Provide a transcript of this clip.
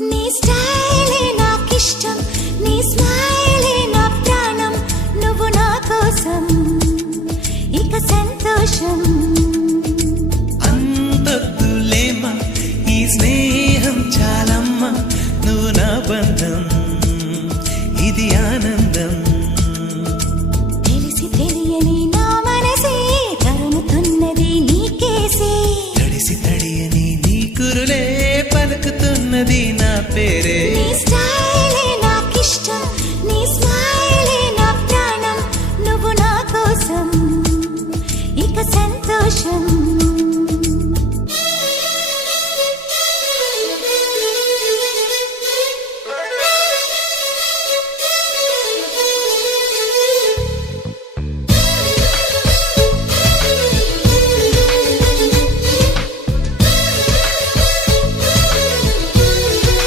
నీ స్టైలే నాకిష్టం, నీ స్మైలే నా ప్రాణం, నువ్వు నా కోసం ఇక సంతోషం. అంతొద్దులేమా ఈ స్నేహం చాలమ్మా, నువ్వు నా బంధం ఇది ఆనందం. తెలిసి తెలియని నా మనసే తరుముతున్నది నీకేసే, తడిసి తడియని నీ కురులే పలుకుతున్నది నా పేరే. నీ స్టైలే